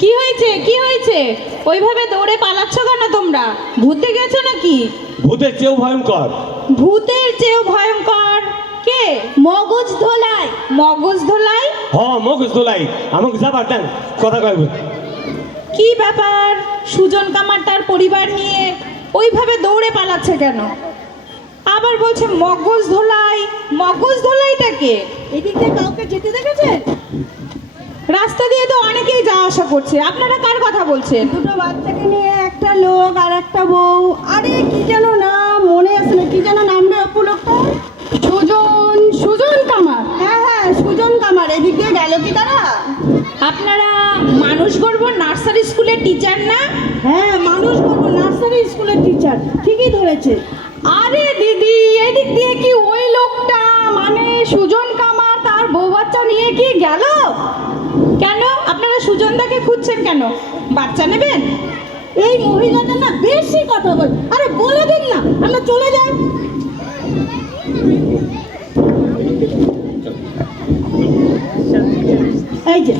কি হয়েছে, কি হয়েছে? ওইভাবে দৌড়ে পালাচ্ছ কেন তোমরা? ভূতে গেছো নাকি? ভূতের চেয়েও ভয়ঙ্কর। ভূতের চেয়েও ভয়ঙ্কর কে? মগজ ধোলাই। মগজ ধোলাই? মগজ ধোলাই। আমাকে যাবার দেন, কথা কইব। কি ব্যাপার? সুজন কামার তার পরিবার নিয়ে ওইভাবে দৌড়ে পালাচ্ছে কেন? আবার বলছে মগজ ধোলাই। মগজ ধোলাইটা কে? এদিক দিয়ে কাউকে যেতে দেখেছেন? রাস্তা দিয়ে তো অনেকেই যাওয়া আসা করছে, আপনারা কার কথা বলছেন? দুটো বাচ্চাকে নিয়ে একটা লোক আর একটা বউ। আরে কি যেন নাম মনে আসে না, কি যেন নামটা লোকটা? সুজন। সুজন কামার। হ্যাঁ হ্যাঁ, সুজন কামার। এদিক দিয়ে গেল কি তারা? আপনারা মানুষ গর্ব নার্সারি স্কুলের টিচার না? হ্যাঁ, মানুষ করবো নার্সারি স্কুলের টিচার, ঠিকই ধরেছে। আরে দিদি, এদিক দিয়ে কি ওই লোকটা মানে সুজন কামার তার বউ বাচ্চা নিয়ে কি গেল? কেন আপনারা সুজনদাকে খুঁজছেন কেন? বাচ্চা নেবেন? এই মহিলাটা না বেশি কথা বল। আরে বলে দিন না, আমরা চলে যাই। এই যে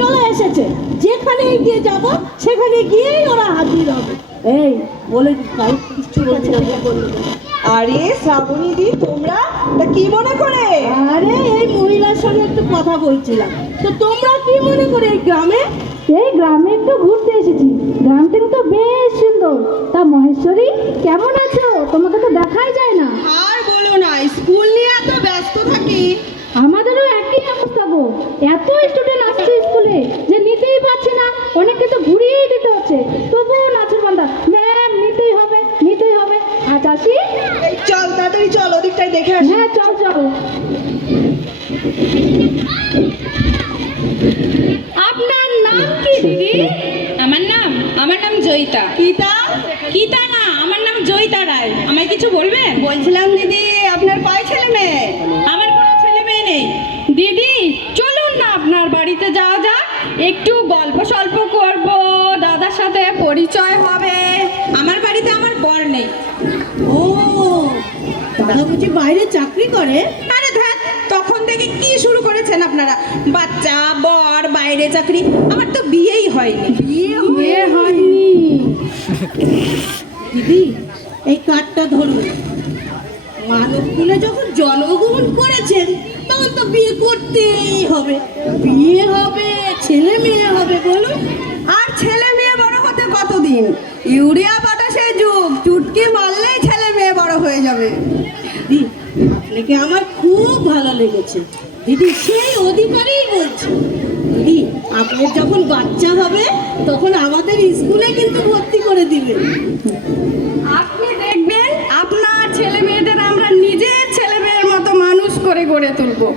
চলে এসেছে, যেখানে গিয়ে যাব সেখানে গিয়েই ওরা হাজির হবে। এই বলে ভাই কিছু বলছি না, বললো। আরে শ্রাবণী দি, তোমরা তা কি মনে করে? আরে এই মহিলার সঙ্গে একটু কথা বলছিলাম। তো তোমরা কি মনে করে এই গ্রামে? এই গ্রামে একটু ঘুরতে এসেছি। গ্রামটা তো বেশ সুন্দর। তা মহেশ্বরী কেমন আছো? তোমাকে তো দেখাই যায় না। আর বলো না, স্কুল নিয়ে এত ব্যস্ত থাকি। আমাদেরও একই অবস্থা গো। এত স্টুডেন্ট আসছে স্কুলে যে নিতেই পারছি না। অনেককে তো ঘুরিয়েই দিতে হচ্ছে, তবুও নাচের বান্দা ম্যাম নিতেই হবে, নিতেই হবে। আজ আসি। এই চল তাড়াতাড়ি চল, ওদিকটাই দেখে আসি। হ্যাঁ চল চল। আপনার নাম কি দিদি? আমার নাম জয়িতা। গীতা? গীতা না, আমার নাম জয়িতা রায়। আমায় কিছু বলবেন? বলছিলাম দিদি, আপনার কয় ছেলে মেয়ে? আমার কোনো ছেলে মেয়ে নেই। দিদি চলুন না আপনার বাড়িতে যাওয়া যাক, একটু গল্প সল্প করব, দাদার সাথে পরিচয় হবে। আমার বাড়িতে আমার বর নেই। ও, দাদা বুঝি বাইরে চাকরি করে? আরে ধ্যাত, তখন থেকে কি শুরু করেছেন আপনারা? বাচ্চা, বর, বাইরে চাকরি। আমার তো বিয়েই হয়নি। বিয়ে হয়নি? দিদি এই কার্ডটা ধরুন। মানবকুলে যখন জন্মগ্রহণ করেছেন তখন তো বিয়ে করতেই হবে। বিয়ে হবে, ছেলে মেয়ে হবে, বলুন। আর ছেলে মেয়ে বড় হতে কতদিন? ইউরিয়া পটাশের যুগ, চুটকি মারলেই ছেলে মেয়ে বড় হয়ে যাবে। দিদি আপনাকে আমার খুব ভালো লেগেছে। দিদি সেই অধিকারেই বলছি। দিদি আপনার যখন বাচ্চা হবে তখন আমাদের স্কুলে কিন্তু ভর্তি করে দিবেন। আপনি দেখবেন আপনার ছেলে মেয়েদের আমরা নিজের ছেলে মেয়ের মতো মানুষ করে গড়ে তুলবো।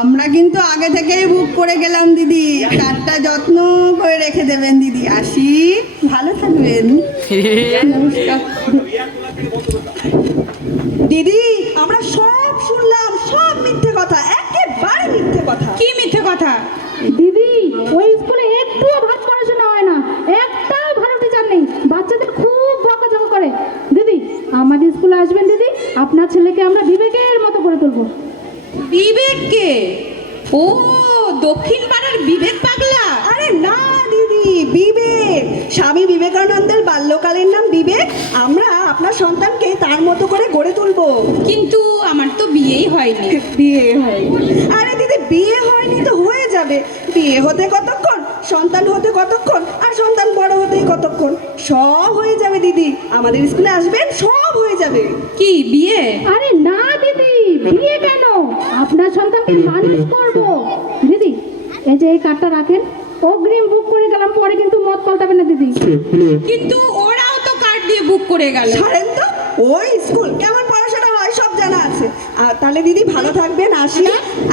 আমরা কিন্তু আগে থেকেই বুক করে গেলাম দিদি, কার্ডটা যত্ন করে রেখে দেবেন দিদি। আসি, ভালো থাকবেন। নমস্কার দিদি, আমরা সব শুনলাম, সব মিথ্যে কথা, একেবারে মিথ্যে কথা। কি মিথ্যে কথা? দিদি ওই স্কুলে একটুও ভালো পড়াশোনা হয় না, একটাও ভালো টিচার নেই, বাচ্চাদের খুব বকাঝকা করে। দিদি আমাদের স্কুলে আসবেন দিদি, আপনার ছেলেকে আমরা বিবেকের মতো করে তুলবো। বিবেককে? ও, দক্ষিণ পাড়ার বিবেক পাগলা? আরে না দিদি, বিবেক, স্বামী বিবেকানন্দের বাল্যকালের নাম বিবেক। আমরা আপনার সন্তানকে তার মতো করে গড়ে তুলবো। কিন্তু আমার তো বিয়েই হয়নি। বিয়ে হয়নি? আরে দিদি, বিয়ে হয়নি তো হয়ে যাবে। বিয়ে হতে কতক্ষণ, সন্তান হতে কতক্ষণ, আর সন্তান বড় হতেই কতক্ষণ। সব হয়ে যাবে দিদি, আমাদের স্কুলে আসবেন, সব হয়ে যাবে। কি বিয়ে? আরে না দিদি, বিয়ে কেন, আপনার সন্তানকে মানুষ করবো। দিদি এই যে এই কার্ডটা রাখেন, অগ্রিম বুক করে গেলাম, পরে কিন্তু মত পাল্টাবে না দিদি। কিন্তু ওরাও তো কার্ড দিয়ে বুক করে গেল। ছাড়েন তো, ওই স্কুল কেমন পড়াশোনা হয় সব জানা আছে। আর তাহলে দিদি ভালো থাকবেন, আসি।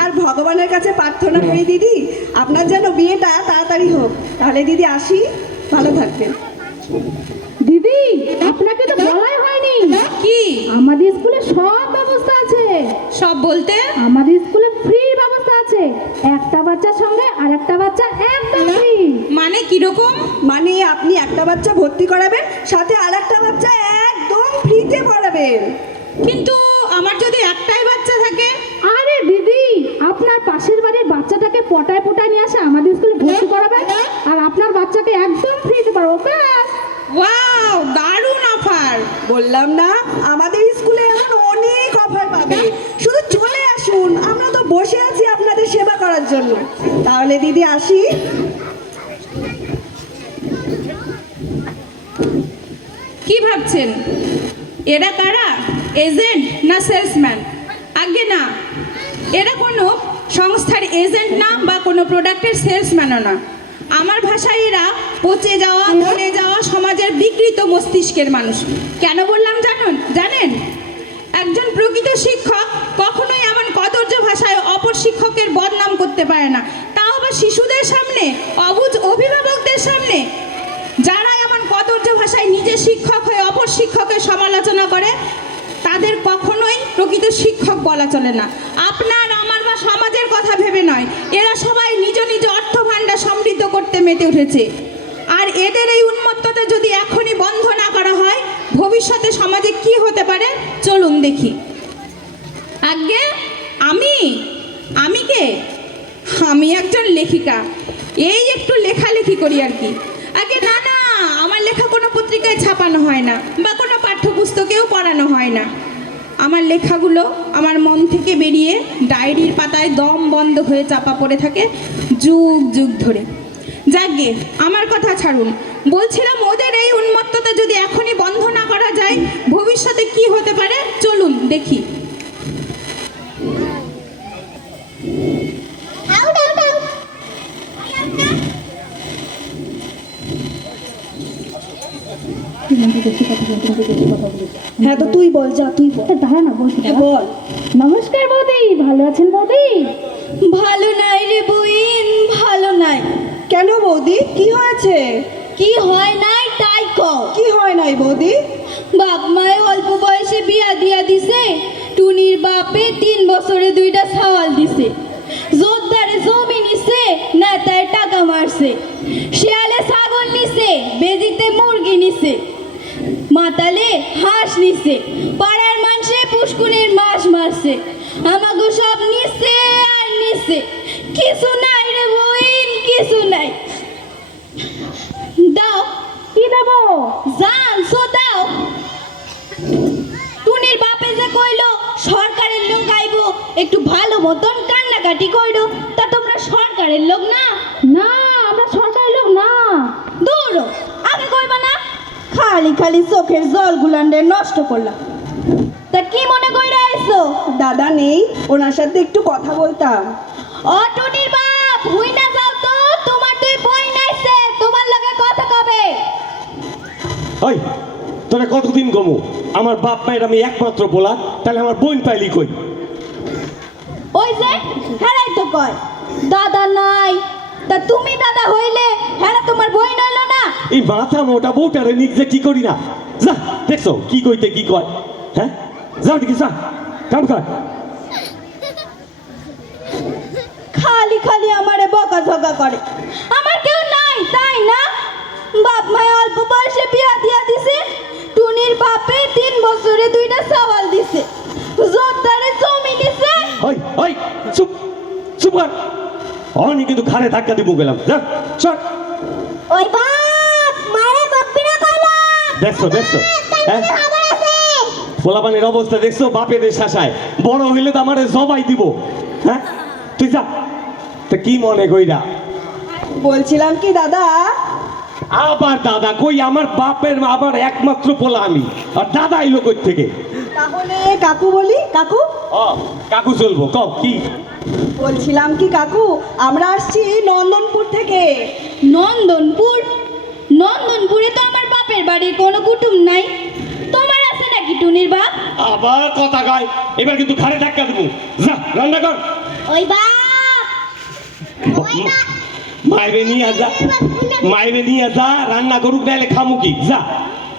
আর ভগবানের কাছে প্রার্থনা করি দিদি, আপনার যেন বিয়েটা তাড়াতাড়ি হোক। তাহলে দিদি আসি, ভালো থাকবেন। দিদি আপনাকে তো বলাই হয়নি, কি? আমাদের স্কুলে সব ব্যবস্থা আছে। সব বলতে? আমাদের স্কুলে ফ্রি ব্যবস্থা আছে, একটা বাচ্চার সঙ্গে আর একটা বাচ্চা একদম ফ্রি। মানে কিরকম? মানে আপনি একটা বাচ্চা ভর্তি করাবেন, সাথে আর একটা বাচ্চা একদম ফ্রিতে পড়াবেন। কিন্তু আমার যদি একটাই বাচ্চা থাকে? আরে দিদি আপনার পাশের বাড়ির বাচ্চাটাকে পটায় পটায় নিয়ে আসে আমাদের স্কুলে ভর্তি করাবেন আর আপনার বাচ্চাকে একদম ফ্রি দিতে পারবো ব্যাস। ওয়াও, দারুণ অফার! বললাম না আমাদের স্কুলে এখন অনেক অফার পাবে, শুধু চলে আসুন, আমরা তো বসে আছি আপনাদের সেবা করার জন্য। তাহলে দিদি আসি। কি ভাবছেন এরা কারা? এজেন্ট না সেলসম্যান? আগে না, এরা কোনো সংস্থার এজেন্ট না বা কোনো প্রোডাক্টের সেলসম্যানও না। আমার ভাষায় এরা পচে যাওয়া, বনে যাওয়া সমাজের বিকৃত মস্তিষ্কের মানুষ। কেন বললাম জানেন? একজন প্রকৃত শিক্ষক কখনোই এমন কদর্য ভাষায় অপর শিক্ষকের বদনাম করতে পারে না, তাও আবার শিশুদের সামনে, অবুঝ অভিভাবকদের সামনে। যারা এমন কদর্য ভাষায় নিজে শিক্ষক হয়ে অপর শিক্ষকের সমালোচনা করে তাদের কখনোই প্রকৃত শিক্ষক বলা চলে না। আপনার, আমার বা সমাজের কথা ভেবে নয়, এরা সবাই নিজ নিজ অর্থ ভাণ্ডার সমৃদ্ধ করতে মেতে উঠেছে। আর এদের এই উন্মত্ততা যদি এখনই বন্ধ না করা হয়, ভবিষ্যতে সমাজে কি হতে পারে চলুন দেখি। আগে আমি কে? আমি একজন লেখিকা, এই একটু লেখালেখি করি আর কি। আগে না, আমার লেখা কোনো পত্রিকায় ছাপানো হয় না বা কোনো পাঠ্যপুস্তকেও পড়ানো হয় না। আমার লেখাগুলো আমার মন থেকে বেরিয়ে ডায়েরির পাতায় দম বন্ধ হয়ে চাপা পড়ে থাকে যুগ যুগ ধরে। যাকগে, আমার কথা ছাড়ুন। বলছিলাম, ওদের এই উন্মত্ততা যদি এখনই বন্ধ না করা যায়, ভবিষ্যতে কি হতে পারে চলুন দেখি। হ্যাঁ, তো তুই বল, যা তুই বল। দাঁড়া না, বলছি বল। নমস্কার বৌদি, ভালো আছেন বৌদি? ভালো নাই রে বইন, ভালো নাই। কেন বৌদি, কি হয়েছে? কি হয় নাই তাই কও। কি হয় নাই বৌদি? বাপ মায়ে অল্প বয়সে বিয়া দিয়া দিছে। টুনির বাপে 3 বছরে 2টা ছাওয়াল দিছে। জোরদারে জমি নিছে, নেতায় টাকা মারছে। শিয়ালে ছাগল নিছে, বেজিতে মুরগি নিছে। মাতালে হাঁস নিছে, পাড়ার মানুষে পুষ্কুনির মাছ মারছে। আমাগো সব নিছে আর নিছে, কিছু নাই রে বইন, কিছু নাই। দাও। কি দেবো? জান সো দাও। টুনির বাপে যে কইলো সরকারের লোক আইবো, একটু ভালো মতন কান্নাকাটি কইরো, তা তোমরা সরকারের লোক না? না, আমরা সরকারি লোক না। দূর, আগে কইবা না? খালি খালি চোখের জল গুলান্ডে নষ্ট করলাম। তা কি মনে কইরা আইছো? দাদা নেই, ওনার সাথে একটু কথা বলতাম। ও টুনির বাপ, হুই না যাও তো, তোমার 2 বই নাইছে, তোমার লগে কথা কবে? ওই তোরা কতদিন গমু? আমার বাপ মায়ের আমি একমাত্র বলা, তাহলে আমার বোন পাইলি কই? ওই যে হেরাই তো কয় দাদা নাই, তা তুমি দাদা হইলে হেরা তোমার বই নইল না? এই মাথা মোটা বউটারে নিজে কি করি না? যা দেখছো কি কইতে কি কয়? হ্যাঁ, যাও দেখি, যা কাম কর। খালি খালি আমারে বকাঝকা করে। আমার কেউ নাই তাই না? বাপ মায়ে অল্প বয়সে বিয়া দিয়া দিছে। টুনির বাপে 3 বছরে 2টা ছাওয়াল দিছে। জোরদারে জমি নিছে। ওই ওই চুপ চুপ কর, অনি কিন্তু ঘাড়ে ধাক্কা দিব গেলাম। যা চল। ওই বাপ মারে বকবি না কইলাম। দেখছো হ্যাঁ, পোলাপানের অবস্থা দেখছো? বাপেদের শাসায় বড় হইলে তো আমারে জবাই দিব। হ্যাঁ, তুই যা। তা কি মনে কইরা? বলছিলাম কি দাদা, আবার দাদা কই? আমার বাপের আবার একমাত্র পোলা আমি, আর দাদা এলো কই থেকে? তাহলে কাকু বলি। কাকু, ও কাকু চলবো, কও কি? বলছিলাম কি কাকু, আমরা আসছি নন্দনপুর থেকে। নন্দনপুর? নন্দনপুরে তো আমার বাপের বাড়ির কোনো কুটুম নাই। তোমার আছে নাকি টুনির বাপ? আবার কথা কয়, এবার কিন্তু ঘাড়ে ধাক্কা দিব। যা রান্না কর। ওই বাপ মাইরে নিয়ে যা, রান্না করুক, নাইলে খামু কি? যা।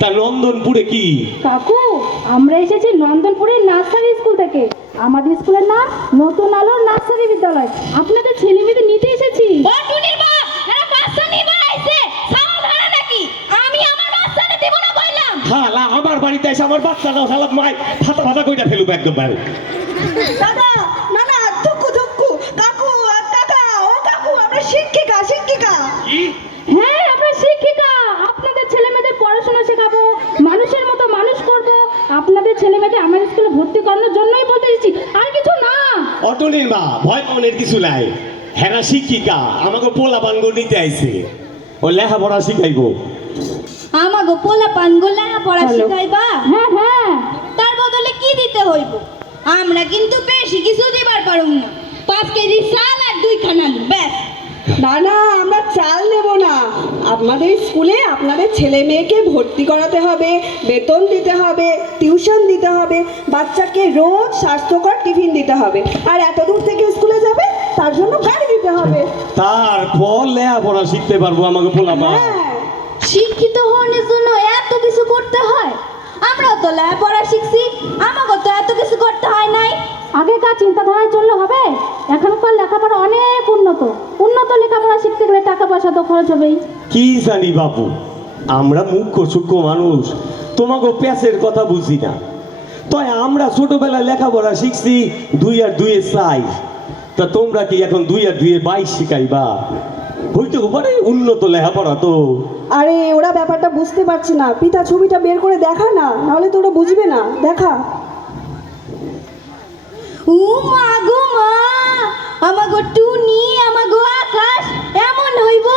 তা নন্দনপুরে কি? কাকু, আমরা এসেছি নন্দনপুরের নার্সারি স্কুল থেকে। আমাদের স্কুলের নাম নতুন আলোর নার্সারি বিদ্যালয়। আপনাদের ছেলে মেয়েদের নিতে এসেছি। ও টুনির বাপ, এরা বাচ্চা নিবা আইছে, ছাওয়াল ধরা নাকি? আমি আমার বাচ্চারে দেব না কইলাম। হালা আমার বাড়িতে এসে আমার বাচ্চা দাও, শালা মাই ফাটা কইটা ফেলুক একদম বাইরে। দাদা, না না, ধুকু ধুকু, কাকু আর কাকা, ও টুনির মা ভয় পাওয়ার কিছু নাই। হেরা শিক্ষিকা আমাকে পোলা পানগো নিতে আইছে, ও লেখাপড়া শিখাইবো। আমাগো পোলা পানগো লেখাপড়া শিখাইবা? হ্যাঁ হ্যাঁ, তার বদলে কি দিতে হইব? আমরা কিন্তু বেশি কিছু দিবার পারুম না। 5 কেজি চাল আর 2 খানা আলু, ব্যাস। না না, আমরা চাল নেব না। আপনাদের স্কুলে আপনাদের ছেলে মেয়েকে ভর্তি করাতে হবে, বেতন দিতে হবে, টিউশন দিতে হবে, বাচ্চাকে রোজ স্বাস্থ্যকর টিফিন দিতে হবে, আর এত দূর থেকে স্কুলে যাবে তার জন্য গাড়ি দিতে হবে। তারপর লেখাপড়া শিখতে পারবো আমাকে পোলা পা। হ্যাঁ, শিক্ষিত হওয়ার জন্য এত কিছু করতে হয়? আমরাও তো লেখাপড়া শিখছি, আমাকে তো এত কিছু করতে হয় নাই। আগেকার চিন্তাধারায় চললে হবে? এখনকার লেখাপড়া অনেক উন্নত লেখাপড়া শিখতে গেলে টাকা পয়সা তো খরচ হবেই। কি জানি বাপু, আমরা মুখ্য সূক্ষ্ম মানুষ, তোমাকে প্যাসের কথা বুঝি না। তাই আমরা ছোটবেলায় লেখাপড়া শিখছি 2 আর 2 4। তা তোমরা কি এখন 2 আর 2 22 শিখাইবা? হইতে পারে উন্নত লেখাপড়া তো। আরে ওরা ব্যাপারটা বুঝতে পারছে না। পিতা ছবিটা বের করে দেখা না, নাহলে তো ওরা বুঝবে না। দেখা। ও মা গো মা, আমাগো টুনি, আমাগো আকাশ এমন হইব,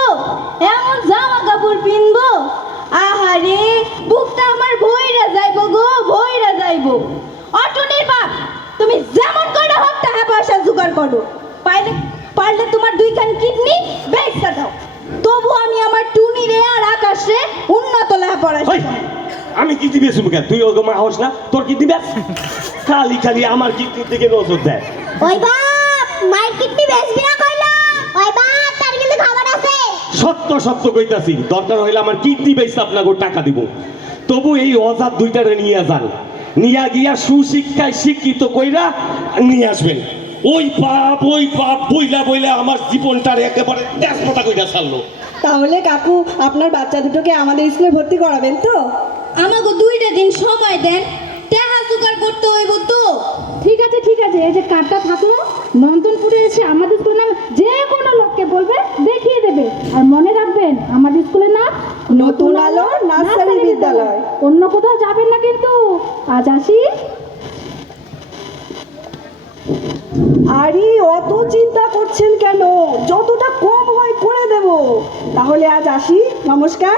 এমন জামা কাপড় পিনবো, আহারে বুকটা আমার ভইরা যাইব গো, ভইরা যাইব। অটুনির বাপ, তুমি যেমন করে হোক টাকা পয়সা জোগাড় করো, পারলে তোমার 2 খান কিডনি বেচা দাও, তবু আমি আমার টুনি রে আর আকাশ রে উন্নত লেখাপড়া ওই, আমি কি দিবে সুমুখা? তুই ওকে মা হস না, তোর কি দিবে? খালি খালি আমার কিডনির দিকে নজর দেয়। ওই বাপ, মার কিডনি বেচবি না কইলা? ওই বাপ, তার কিন্তু খবর আছে। সত্য সত্য কইতাছি, দরকার হইলে আমার কিডনি বেচতে আপনাকে টাকা দিব, তবু এই অজাত 2টারে নিয়ে যান, নিয়ে গিয়া সুশিক্ষায় শিক্ষিত কইরা নিয়ে আসবেন। ওই পাপ বইলা বইলা আমার জীবনটার একেবারে তেজপাতা কইরা ছাড়লো। তাহলে কাকু, আপনার বাচ্চা দুটোকে আমাদের স্কুলে ভর্তি করাবেন তো? আমাকে 2টা দিন সময় দেন, টাকা জোগাড় করতে হইব তো। ঠিক আছে, এই যে কার্ডটা থাকলো, নন্দনপুরে এসে আমাদের স্কুলের নাম যে কোনো লোককে বলবে, দেখিয়ে দেবে। আর মনে রাখবেন, আমাদের স্কুলের নাম নতুন আলো নার্সারি বিদ্যালয়। অন্য কোথাও যাবেন না কিন্তু। আজ আসি। আরে অত চিন্তা করছেন কেন? যতটা কম হয় করে দেব। তাহলে আজ আসি, নমস্কার।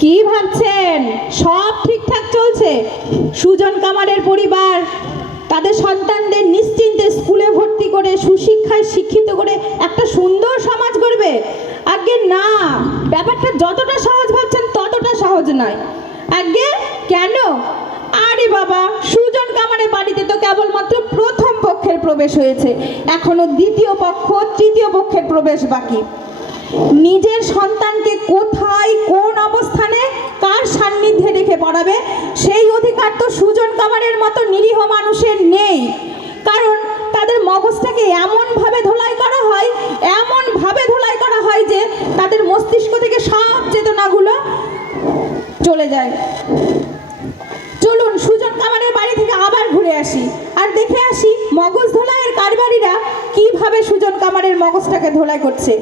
কি ভাবছেন সব ঠিকঠাক চলছে? সুজন কামারের পরিবার তাদের সন্তানদের নিশ্চিন্তে স্কুলে ভর্তি করে সুশিক্ষায় শিক্ষিত করে একটা সুন্দর সমাজ গড়বে? আগে না, ব্যাপারটা যতটা সহজ ভাবছেন ততটা সহজ নয়। আগে কেন? আরে বাবা, সুজন কামারের বাড়িতে তো কেবলমাত্র প্রথম পক্ষের প্রবেশ হয়েছে, এখনো দ্বিতীয় পক্ষ, তৃতীয় পক্ষের প্রবেশ বাকি। নিজের সন্তানকে কোথায়, কোন অবস্থানে, কার সান্নিধ্যে রেখে পড়াবে সেই অধিকার তো সুজন কামারের মতো নিরীহ মানুষের নেই। কারণ তাদের মগজটাকে এমনভাবে ধোলাই করা হয় যে তাদের মস্তিষ্ক থেকে সব চেতনাগুলো চলে যায়। চলুন সুজন কামারের বাড়ি থেকে আবার ঘুরে আসি আর দেখে আসি মগজ ধোলাইয়ের কারবারিরা কিভাবে সুজন কামারের মগজটাকে ধোলাই করছে।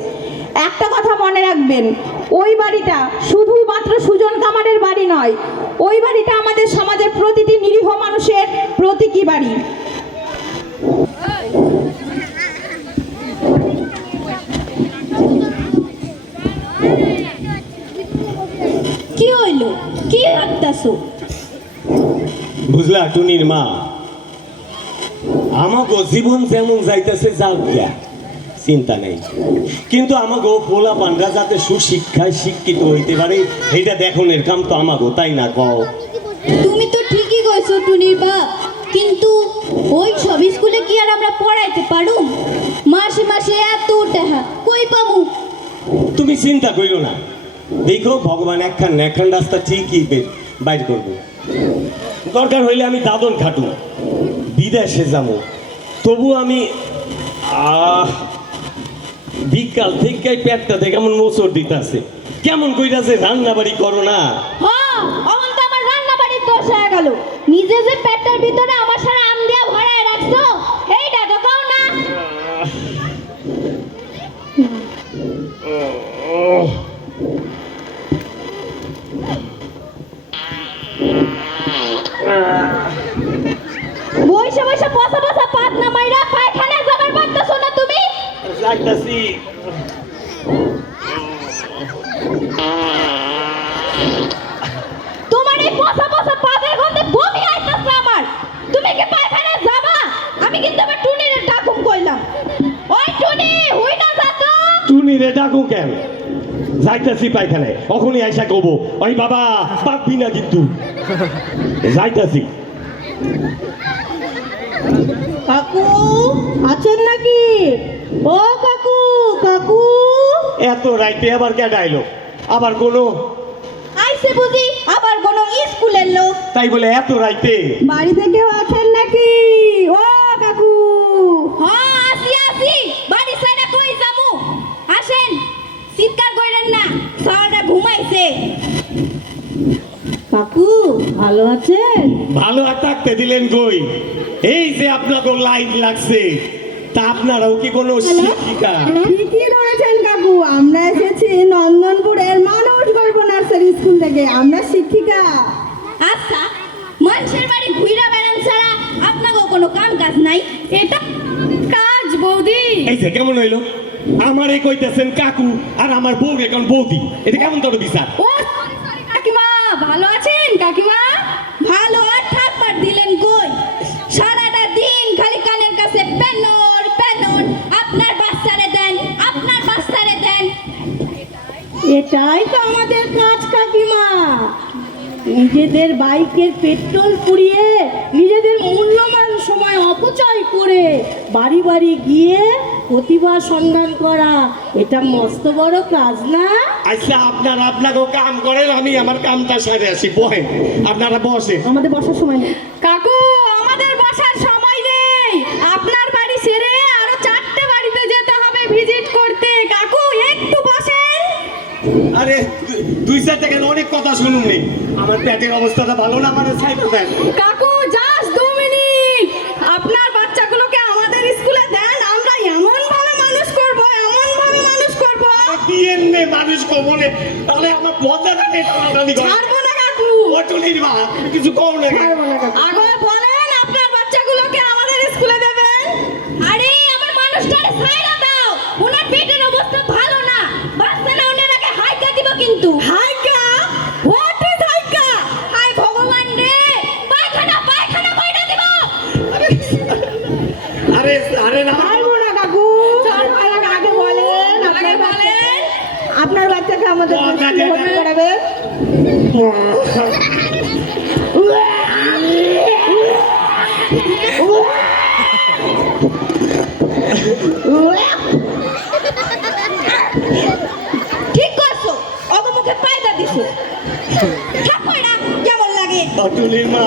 একটা কথা মনে রাখবেন, ওই বাড়িটা শুধুমাত্র সুজন কামারের বাড়ি নয়, ওই বাড়িটা আমাদের সমাজের প্রতিটি নিরীহ মানুষের প্রতীকী বাড়ি। কি হইল? কি ভাবতাছো? বুঝলা টুনির মা, আমাকে জীবন যেমন যাইতেছে যাও গিয়া, চিন্তা নেই, কিন্তু আমাকে পোলা পানরা যাতে সুশিক্ষায় শিক্ষিত হইতে পারে এটা দেখনের কাম তো আমাকে, তাই না কও? তুমি তো ঠিকই কইছো টুনির বাপ, কিন্তু ওই সব স্কুলে কি আর আমরা পড়াইতে পারু? মাসে মাসে এত টাকা কই পামু? তুমি চিন্তা কইরো না, দেখো ভগবান একখান রাস্তা ঠিকই বাইর করবো। দরকার হইলে আমি দাদন খাটু, বিদেশে যাবো, তবু আমি বিকাল থেকে পেটটাতে কেমন মোচড় দিতেছে, কেমন কইতাছে রান্না বাড়ি করো না। হ্যাঁ, অমন তো আমার রান্না বাড়ির দোষ হয়ে গেল। নিজে যে পেটের ভিতরে আমার সারা আম দিয়া ভরায় রাখছো, এইটা তো কাও না। যাইতাছি। তোমার এই পচা পচা পাদের গন্ধে বমি আইতাছে আমার। তুমি কি পায়খানায় যাবা? আমি কিন্তু আবার টুনির ডাকুম কইলাম। ওই টুনি, হুই না যা তো। টুনি রে ডাকু কেন? যাইতাছি পায়খানায়, অখনই আইসা কব ওই বাবা পাবি না কিন্তু। যাইতাছি। কাকু আছেন নাকি? ও কাকু, কাকু এত রাইতে আবার কে ডাইলো? আবার কোনো আইছে বুঝি আবার কোন স্কুলের লোক। তাই বলে এত রাইতে? বাড়িতে কেউ আছেন নাকি? ও কাকু, হ্যাঁ আসি আসি, বাড়ি সাইডা কই যামু? আসেন, চিৎকার কইরেন না, সারাটা ঘুমাইছে। কাকু ভালো আছেন? ভালো আর থাকতে দিলেন কই? এই যে আপনাদের লাইন লাগছে, তা আপনারাও কি কোনো শিক্ষিকা? ঠিকই ধরেছেন কাকু, আমরা এসেছি নন্দনপুরের মানুষ গর্ব নার্সারি স্কুল থেকে, আমরা শিক্ষিকা। আচ্ছা, মানুষের বাড়ি ঘুইরা বেড়ান ছাড়া আপনাকেও কোনো কাম কাজ নাই? এটা কাজ বৌদি। এই যে কেমন হইলো? আমারে কইতেছেন কাকু আর আমার বউ এখন বৌদি, এটা কেমন তবে বিচার? ও কাকিমা, ভালো আছেন কাকিমা? ভালো আর ঠাপার দিলেন কই? সারাটা দিন খালি কানের কাছে পেনর পেনর, আপনার বাচ্চারে দেন, আপনার বাচ্চারে দেন। এটাই তো আমাদের কাজ কাকিমা। নিজেদের বাইকের পেট্রোল পুড়িয়ে নিজেদের মূল্যবান সময় অপচয় করে বাড়ি বাড়ি গিয়ে প্রতিভা সন্ধান করা, এটা মস্ত বড় কাজ না? আচ্ছা আপনারা আপনাকেও কাম করেন, আমি আমার কামটা সেরে আসি। বহেন, আপনারা বসে। আমাদের বসার সময় নেই। কাকু, আমাদের বসার সময় নেই। আপনার বাড়ি ছেড়ে আরো 4টে বাড়িতে যেতে হবে ভিজিট করতে। কাকু একটু বসেন। আরে দুই চার থেকে অনেক কথা শুনুন নেই, আমার পেটের অবস্থাটা ভালো না, মানে সাইকেল দেন। কাকু জাস্ট 2 মিনিট, আপনার বাচ্চাগুলোকে আমাদের স্কুলে দেন, আমরা এমন ভাবে মানুষ করব, এমন ভাবে মানুষ করব। বিএনএ মানুষ কমনে, তাহলে আমার বদাটা নেই, টানাটানি করে। ছাড়বো না কাকু। অটুলির মা, কিছু কম না। আগে বলেন আপনার বাচ্চাগুলোকে আমাদের স্কুলে দেবেন। আরে আমার মানুষটারে ছাইড়া দাও, ওনার পেটের অবস্থা ভালো না। বাচ্চা না ওনারাকে হাইকা দিব কিন্তু। হাইকা? হোয়াট ইজ হাইকা? হাই ভগবান রে, পায়খানা পায়খানা কইরা দিব। আরে আরে না, ছাড়বো না কাকু, ছাড়বো না কাকু। আগে বলেন, আগে বলেন। আপনার বাচ্চাকে আমাদের ও, স্কুলে কাকে? ভর্তি করাবে। ঠিক করছো, অগমুখে পায়দা দিছো। থাকো না, কেমন লাগে? অটুলির মা,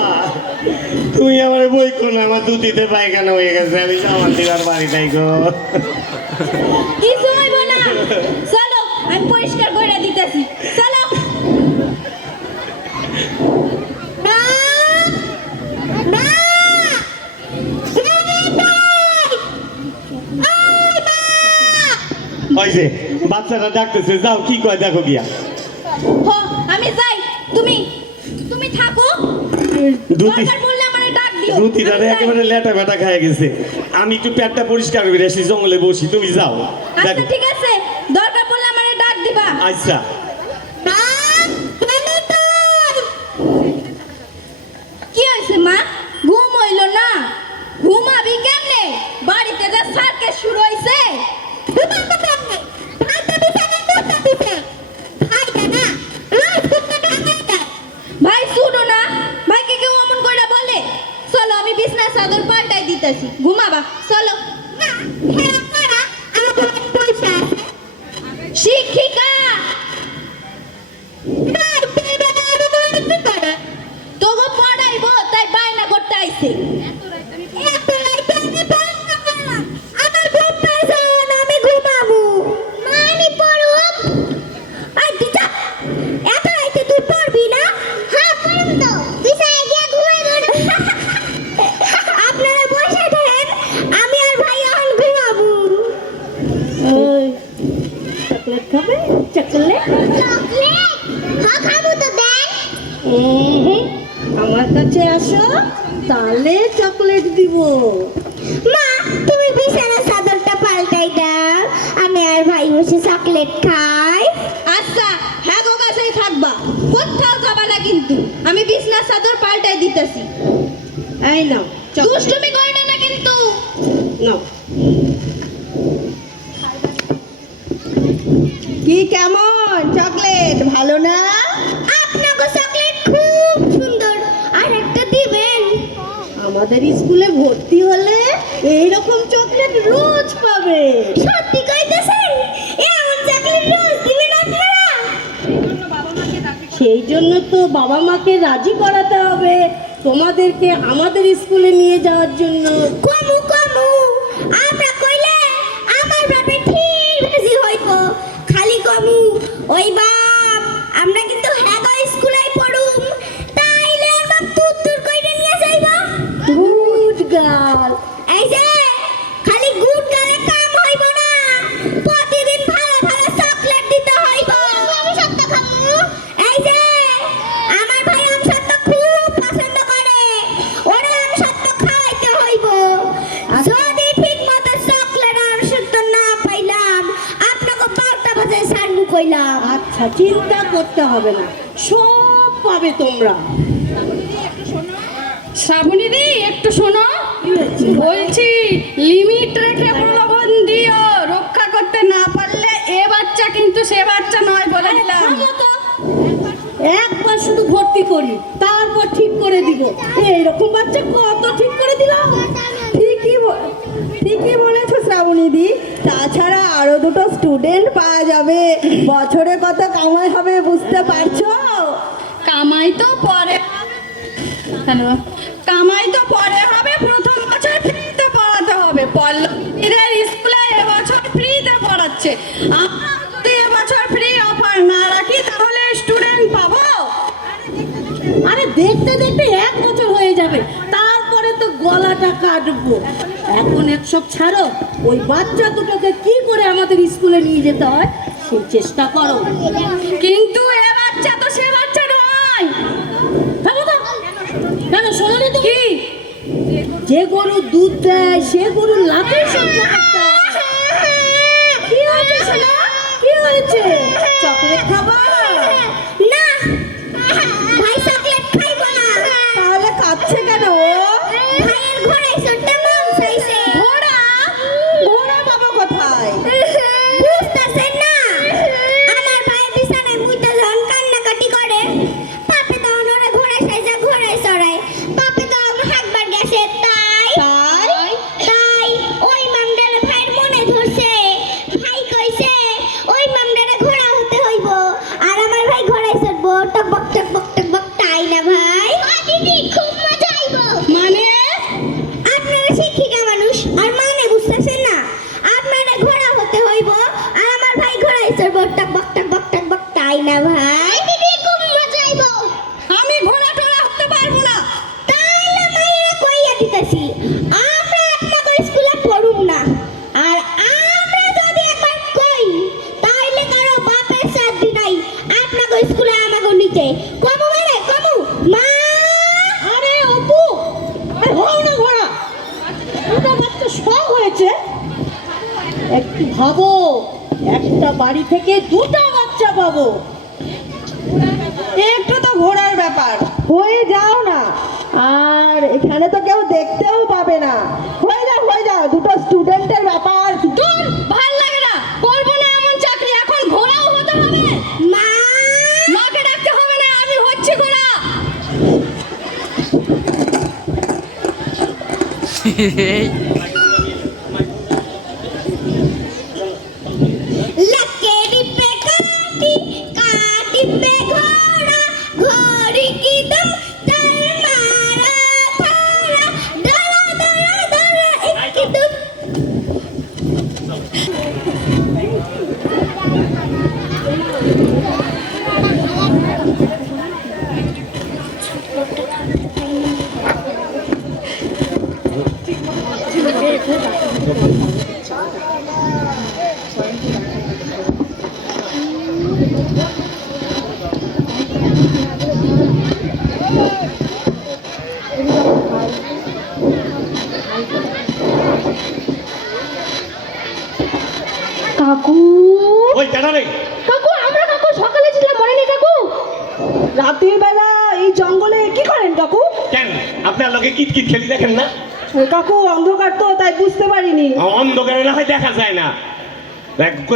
তুমি আমার বই কোন, আমার দুধিতে পায়খানা হয়ে গেছে, আমি সামান দিবার বাড়ি নাই গো। কিছু হইব না, চলো আমি পরিষ্কার করে দিতেছি। চলো। না, না, ওই যে বাচ্চাটা ডাকতেছে, যাও কি কয় দেখো গিয়া। হো, আমি যাই, তুমি তুমি থাকো। দুধি দরকার পড়লে আমারে ডাক দিও। দুধিটা আমি যাই। একেবারে লেটা বেটা খায় গেছে, আমি একটু পেটটা পরিষ্কার করে আসি, জঙ্গলে বসি, তুমি যাও। আচ্ছা দেখো ঠিক আছে, দরকার পড়লে আমারে ডাক দিবা। আচ্ছা। কি হয়েছে মা? ঘুম হইল না? ঘুমাবি কেমনে? বাড়িতে যা সার্কেস শুরু হয়েছে। ভাই শুনো না, ভাইকে কেউ অমন করে বলে? চলো আমি বিছনা চাদর পাল্টাই দিতেছি, ঘুমাবা চলো। শিক্ষিকা তোকে পড়াইবো তাই বায়না করতে আইছে। আমি ঘুমাবো। আমি পড়ব। আই দিটা, এত রাইতে তুই পড়বি না? হ্যাঁ পড়ব তো, বিছানায় গিয়ে ঘুমাইব না। আপনারা বসে থাকেন, আমি আর ভাই এখন ঘুমাবো। ওই চকলেট খাবে? চকলেট? চকলেট? হ্যাঁ খাবো তো, দেন। আমার কাছে আসো, তাহলে চকলেট দিব। মা তুমি বিছানা চাদরটা পাল্টাই দাও, আমি আর ভাই বসে চকলেট খাই। আচ্ছা হ্যাঁ গো কাছেই থাকবা, কোথাও যাবা না কিন্তু। আমি বিছনার চাদর পাল্টাই দিতেছি। এই নাও দুষ্টুমি করে না কিন্তু। নাও। কি কেমন চকলেট, ভালো না? আপনাকে চকলেট খুব সুন্দর, আর একটা দিবেন? আমাদের স্কুলে ভর্তি হলে এইরকম চকলেট রোজ পাবে। সত্যি কইতেছেন? এমন চকলেট রোজ দিবেন আপনারা? সেই জন্য তো বাবা মাকে রাজি করাতে হবে তোমাদেরকে আমাদের স্কুলে নিয়ে যাওয়ার জন্য। কমু কমু আমরা কইলে আমার বাপে ঠিক রাজি হইব। খালি কমু ওই বাপ আমরা কিন্তু হ্যাগো স্কুলে পড়ুম, তাইলে আর বাপ তুত্তুর কইরে নিয়ে যাইবা। Good girl. এই যে খালি গুড গালে কাম হইব না, প্রতিদিন ভালো ভালো চকলেট দিতে হইব। আমি সত্য খামু। এই যে আমার ভাই আম সত্য খুব পছন্দ করে, ওরে আম সত্য খাইতে হইব। যদি ঠিক মতো চকলেট আর সত্য না পাইলাম, আপনাকে 12টা বাজে সারমু কইলাম। আচ্ছা চিন্তা করতে হবে না, সব পাবে তোমরা। শ্রাবণীদি একটু শোনো, বলছি লিমিট রেখে প্রলোভন দিও, রক্ষা করতে না পারলে এ বাচ্চা কিন্তু সে বাচ্চা নয় বলে দিলাম। একবার শুধু ভর্তি করি, তারপর ঠিক করে দিব। এইরকম বাচ্চা কত ঠিক করে দিলাম। ঠিকই বলেছো শ্রাবণীদি। তাছাড়া আরো দুটো স্টুডেন্ট পাওয়া যাবে, বছরে কত কামাই হবে বুঝতে পারছো? কামাই তো পরে, হ্যালো, কামাই তো পরে হবে, প্রথম বছর ফ্রিতে পড়াতে হবে। পল্লবীদের স্কুলে এবছর ফ্রিতে পড়াচ্ছে। আমরা যদি এবছর ফ্রি অফার না রাখি তাহলে স্টুডেন্ট পাবো? আরে দেখতে দেখতে 1 বছর হয়ে যাবে, তারপরে তো গলাটা কাটবো। এখন একসব ছাড়ো, ওই বাচ্চা দুটোকে কি করে আমাদের স্কুলে নিয়ে যেতে হয় সেই চেষ্টা করো। কিন্তু এ বাচ্চা তো সে বাচ্চা নয়। থামো তো। কেন শোনো নি তুমি? কি? যে গরু দুধ দেয় সে গরুর লাভের সংসারটা। কি হয়েছে সোনা? কি হয়েছে? চকলেট খাবা? না ভাই চকলেট খাইব না। তাহলে কাঁদছে কেন ও? ভাইয়ের ঘরে ছোট্ট মাম চাইছে। ঘোড়া? ঘোড়া পাবো কোথায়? বুঝতেছেন না? আমার ভাই বিছানায় মুইতে যখন কান্নাকাটি করে, পাপে তখন ওরে ঘোড়ায় সাইজা ঘোড়ায় চড়ায়। পাপে তখন হাঁকবার গেছে, তাই ওই মামডারে ভাইয়ের মনে ধরছে। ভাই কইছে ওই মামডারে ঘোড়া হতে হইব, আর আমার ভাই ঘোড়ায় চড়বো। টকবক টকবক টকবক, তাই না ভাই? দিদি খুব মজা আইব। মানে আপনারা শিক্ষিকা মানুষ, আর মানে বুঝতেছেন না? আপনারা ঘোড়া হতে হইব, আর আমার ভাই ঘোড়ায় চড়বো। টকবক টকবক টকবক, তাই না ভাই? দিদি খুব মজা আইব। আমি ঘোড়া টোড়া হতে পারবো না। তাইলে মাইরা কইয়া দিতেছি, আমরা আপনাকে স্কুলে পড়ুম না। আর আমরা যদি একবার কই, তাইলে কারো বাপের সাথে নাই আপনাকে স্কুলে আমাকে নিতে। কমু মানে কমু মা। আরে অপু, আরে হও না ঘোড়া। দুটো বাচ্চা সব হয়েছে। একটু ভাবো, একটা বাড়ি থেকে 2টা বাচ্চা পাবো। একটু তো ঘোড়ার ব্যাপার, হয়ে যাও না। আর এখানে তো কেউ দেখতেও পাবে না। হয়ে যাও, দুটো স্টুডেন্টের ব্যাপার। দূর, ভাল লাগে না, করবো না এমন চাকরি। এখন ঘোড়াও হতে হবে? মা মাকে ডাকতে হবে না, আমি হচ্ছি ঘোড়া। लके डिब्बे काटी काटी पे घोड़ा घोड़ी की दम दर मारा थारा डरा डरा डरा एकदम। করেন কাকু? কেন আপনার লোকে কিটকিট খেলি দেখেন না? কাকু অন্ধকার তো তাই বুঝতে পারিনি। অন্ধকারে না হয় দেখা যায় না,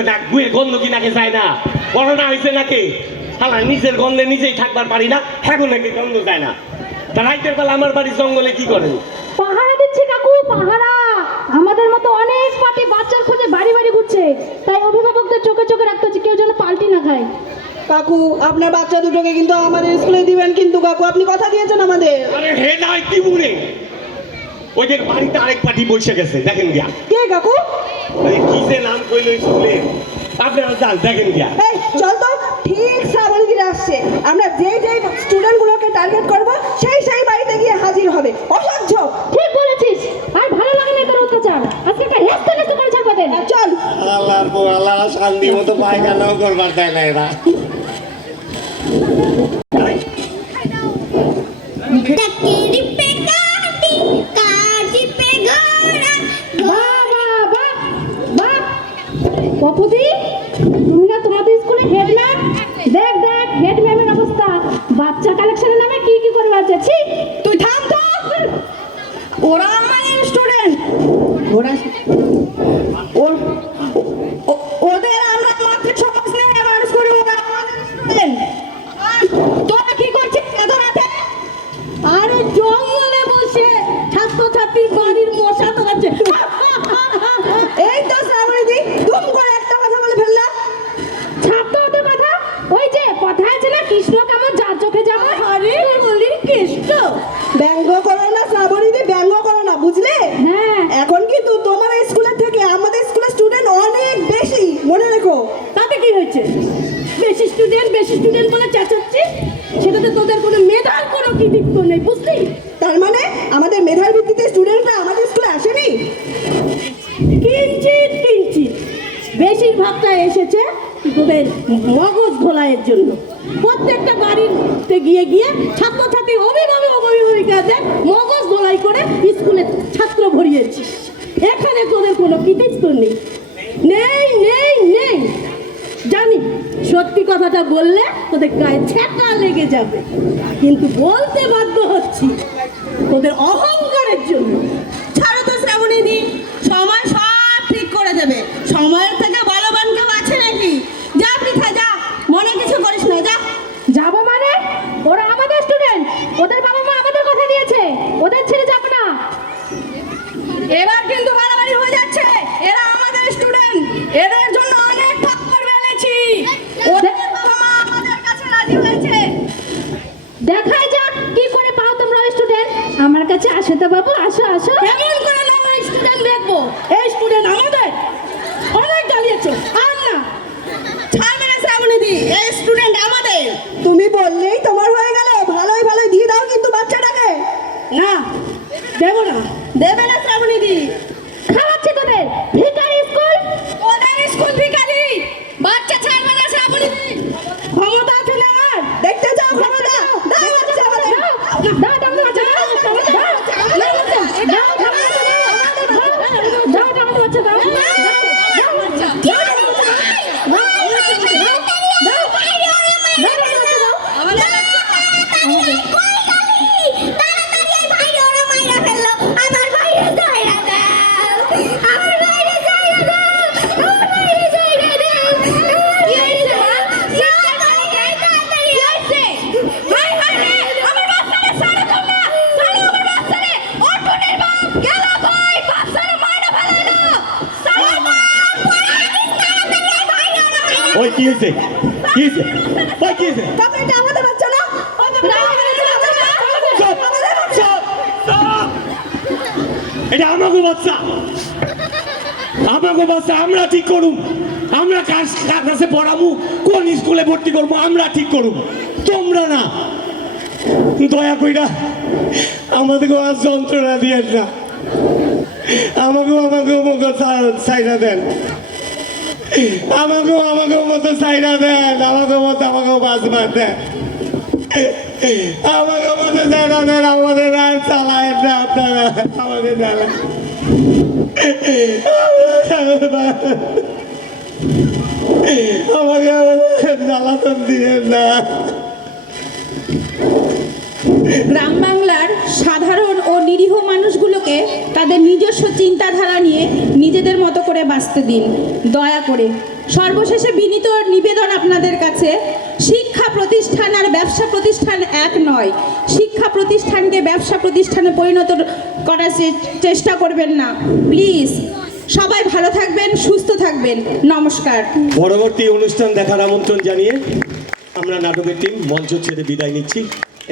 নাক গুয়ে গন্ধ কি নাকে যায় না? করোনা হয়েছে নাকি? শালা নিজের গন্ধে নিজেই থাকবার পারি না, এখন নাকি গন্ধ যায় না। তা রাইতের বেলা আমার বাড়ির জঙ্গলে কি করেন? পাহারা দিচ্ছি কাকু, পাহারা। আমাদের মতো অনেক পার্টি বাচ্চার খোঁজে বাড়ি বাড়ি ঘুরছে, তাই অভিভাবকদের চোখে চোখে রাখতে হচ্ছে কেউ যেন পাল্টি না খায়। কাকু আপনার বাচ্চা দুটোকে কিন্তু আমাদের স্কুলে দিবেন কিন্তু কাকু, আপনি কথা দিয়েছেন আমাদের। আরে হে নাই কি বুড়ে, ওদের বাড়িতে আরেক পার্টি বসে গেছে, দেখেন গিয়া। কে কাকু? আরে কি যে নাম কইলো স্কুলে, আপনারা যান দেখেন গিয়া। এই চল তো, ঠিক শ্রাবণী দিদি আসছে। আমরা যেই স্টুডেন্টগুলোকে টার্গেট করব সেই বাড়িতে গিয়ে হাজির হবে। অসহ্য। ঠিক বলেছিস, আর ভালো লাগে না তোর অত্যাচার। আজকে একটা হেস্তে হেস্তে করে ছাড়বো দেন। চল। আল্লাহর পর আল্লাহ শান্তি মতো পায়খানাও করবার দেয় না এরা। टकेरी पे काटी काटी पे घोड़ा পপুদি, তুমি না তোমাদের স্কুলে হেড ম্যাম? দেখ দেখ হেড ম্যামের অবস্থা, বাচ্চা কালেকশনের নামে কি কি করে আছে। ছি, তুই থাম তো, ওরা আমাদের স্টুডেন্ট, ওদের আমরা মাতৃসমাজ নিয়ে মানুষ করি, ওরা আমাদের স্টুডেন্ট। তোরা কি করছিস এত রাতে? আরে জঙ্গলে বসে ছাত্রছাত্রীর বাড়ির মশা তোলাচ্ছে। এই তো শ্রাবণী দি দুম করে একটা কথা বলে ফেললা। ছাত্র ওদের কথা, ওই যে কথা আছে না, কৃষ্ণ কেমন যার চোখে যেমন। আরে বলির কেষ্ট। ব্যঙ্গ করো না শ্রাবণী দি, ব্যঙ্গ করো না, বুঝলে? হ্যাঁ, এখন কিন্তু তোমার স্কুলের থেকে আমাদের স্কুলের স্টুডেন্ট অনেক বেশি, মনে রেখো। তাতে কি হয়েছে? বেশি স্টুডেন্ট বলে চেঁচাচ্ছি, সেটাতে তোদের কোনো মেধার কোনো কৃতিত্ব নেই, বুঝলি? তার মানে আমাদের মেধার ভিত্তিতে স্টুডেন্টরা আমাদের স্কুলে আসেনি? কিঞ্চিত বেশিরভাগটা এসেছে তোদের মগজ ধোলাইয়ের জন্য। প্রত্যেকটা বাড়িতে গিয়ে গিয়ে ছাত্রছাত্রী অভিভাবিকাদের মগজ ধোলাই করে স্কুলে ছাত্র ভরিয়েছিস। এখানে তোদের কোনো কৃতিত্ব নেই, নেই নেই নেই। জানি সত্যি কথাটা বললে তোদের গায়ে ছ্যাঁকা লেগে যাবে, কিন্তু বলতে বাধ্য হচ্ছি তোদের অহংকারের জন্য। ছাড়ো তো শ্রাবণী দি, সময় সব ঠিক করে দেবে। সময়ের থেকে বলবান কেউ আছে নাকি? যা পৃথা যা, মনে কিছু করিস না, যা। যাবো মানে? ওরা আমাদের স্টুডেন্ট, ওদের বাবা মা আমাদের কথা দিয়েছে, ওদের ছেড়ে যাবো না। এবার কিন্তু বাড়াবাড়ি হয়ে যাচ্ছে, এরা আমাদের স্টুডেন্ট, এদের জন্য অনেক ফাপ্পর মেলেছি, ওদের বাবা মা আমাদের কাছে রাজি হয়েছে। দেখাই যাক কি করে পাও তোমরা স্টুডেন্ট। আমার কাছে আসো তো বাবু, আসো আসো। কেমন করে নেওয়া স্টুডেন্ট দেখবো? এই স্টুডেন্ট আমাদের অনেক জ্বালিয়েছো, আর না। ছাড়বে না শ্রাবণী দি, এই স্টুডেন্ট আমাদের। তুমি বললেই তোমার হয়ে গেল? ভালোই ভালোই দিয়ে দাও কিন্তু বাচ্চাটাকে। না, দেবো না। দেবে না শ্রাবণী দি। খাওয়াচ্ছি তোদের ভিখারি স্কুল। ওদের স্কুল ভিখারি, বাচ্চা ছাড়বে না শ্রাবণী দি। ক্ষমতা আছে না আমার? দেখতে চাও ক্ষমতা? দাও বাচ্চা আমাদের। দাও দাও বাচ্চা, দাও দাও দাও দাও বাচ্চা, দাও। ওই কি হয়েছে, কি হয়েছে, ওই কি হয়েছে? কাকু এটা আমাদের বাচ্চা না? চুপ, চুপ, চুপ। এটা আমাকে বাচ্চা, আমাকে বাচ্চা আমরা ঠিক করুম। আমরা কার কাছে পড়াবো, কোন স্কুলে ভর্তি করবো আমরা ঠিক করুম, তোমরা না। দয়া কইরা আমাদেরকে আর যন্ত্রণা দিয়েন না, আমাকে মতো সাইডা দেন, আমাকে মতো সাইডা দেন, আমাকে বাঁচবার দেন, আমাকে মতো সাইডা দেন। আমাদের আর চালায় না আপনারা, আমাকে চালায়, আমাকে জ্বালাতন দিয়ে না। গ্রাম বাংলার সাধারণ ও নিরীহ মানুষগুলোকে তাদের নিজস্ব চিন্তাধারা নিয়ে নিজেদের মতো করে বাঁচতে দিন দয়া করে। সর্বশেষে বিনীত নিবেদন আপনাদের কাছে, শিক্ষা প্রতিষ্ঠান আর ব্যবসা প্রতিষ্ঠান এক নয়। শিক্ষা প্রতিষ্ঠানকে ব্যবসা প্রতিষ্ঠানে পরিণত করার চেষ্টা করবেন না প্লিজ। সবাই ভালো থাকবেন, সুস্থ থাকবেন, নমস্কার। পরবর্তী অনুষ্ঠান দেখার আমন্ত্রণ জানিয়ে আমরা নাটকের টিম মঞ্চ ছেড়ে বিদায় নিচ্ছি।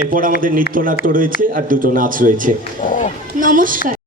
এরপর আমাদের নৃত্যনাট্য রয়েছে আর দুটো নাচ রয়েছে। নমস্কার।